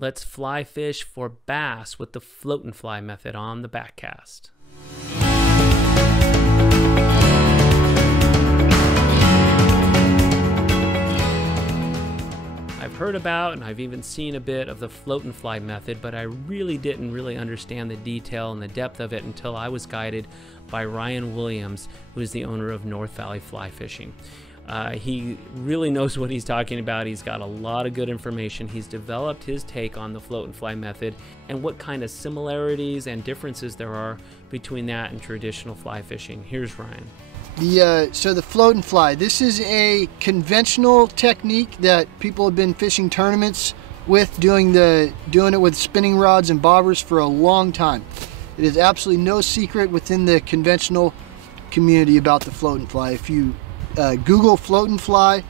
Let's fly fish for bass with the float and fly method on the Backcast. I've heard about and I've even seen a bit of the float and fly method, but I didn't really understand the detail and the depth of it until I was guided by Ryan Williams, who is the owner of North Valley Fly Fishing. He really knows what he's talking about. He's got a lot of good information. He's developed his take on the float and fly method and what kind of similarities and differences there are between that and traditional fly fishing. Here's Ryan. So the float and fly, this is a conventional technique that people have been fishing tournaments with, doing it with spinning rods and bobbers for a long time. It is absolutely no secret within the conventional community about the float and fly. If you Google float and fly,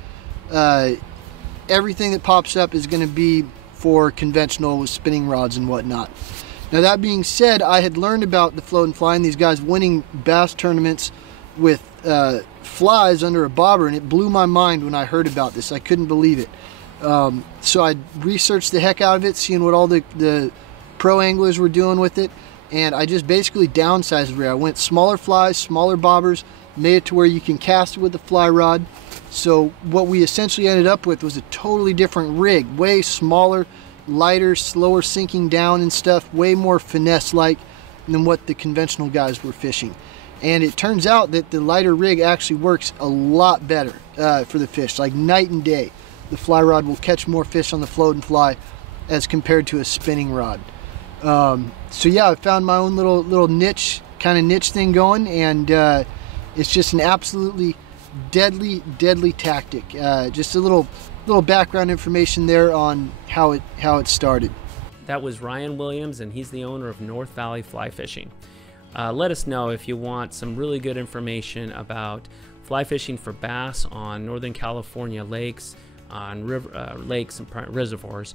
everything that pops up is going to be for conventional with spinning rods and whatnot. Now that being said, I had learned about the float and fly and these guys winning bass tournaments with flies under a bobber, and it blew my mind when I heard about this. I couldn't believe it. So I researched the heck out of it, seeing what all the pro anglers were doing with it, and I just basically downsized it. I went smaller flies, smaller bobbers, made it to where you can cast it with a fly rod. So what we essentially ended up with was a totally different rig, way smaller, lighter, slower sinking down and stuff, way more finesse-like than what the conventional guys were fishing. And it turns out that the lighter rig actually works a lot better for the fish, like night and day. The fly rod will catch more fish on the float and fly as compared to a spinning rod. So yeah, I found my own little niche thing going, and it's just an absolutely deadly tactic. Just a little background information there on how it started. That was Ryan Williams, and he's the owner of North Valley Fly Fishing. Let us know if you want some really good information fly fishing for bass on Northern California lakes, on lakes and reservoirs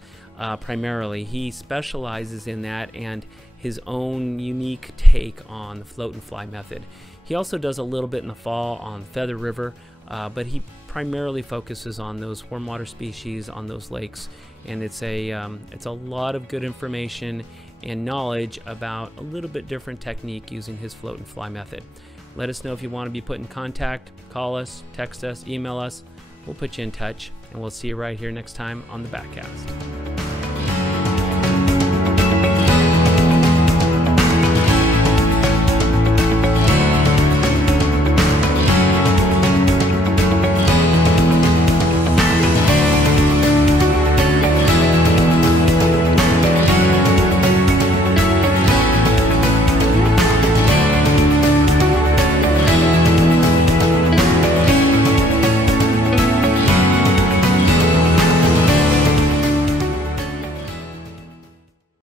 primarily. He specializes in that and his own unique take on the float and fly method. He also does a little bit in the fall on Feather River, but he primarily focuses on those warm water species on those lakes, and it's a lot of good information and knowledge about a little bit different technique using his float and fly method. Let us know if you want to be put in contact. Call us, text us, email us. We'll put you in touch, and we'll see you right here next time on the Backcast.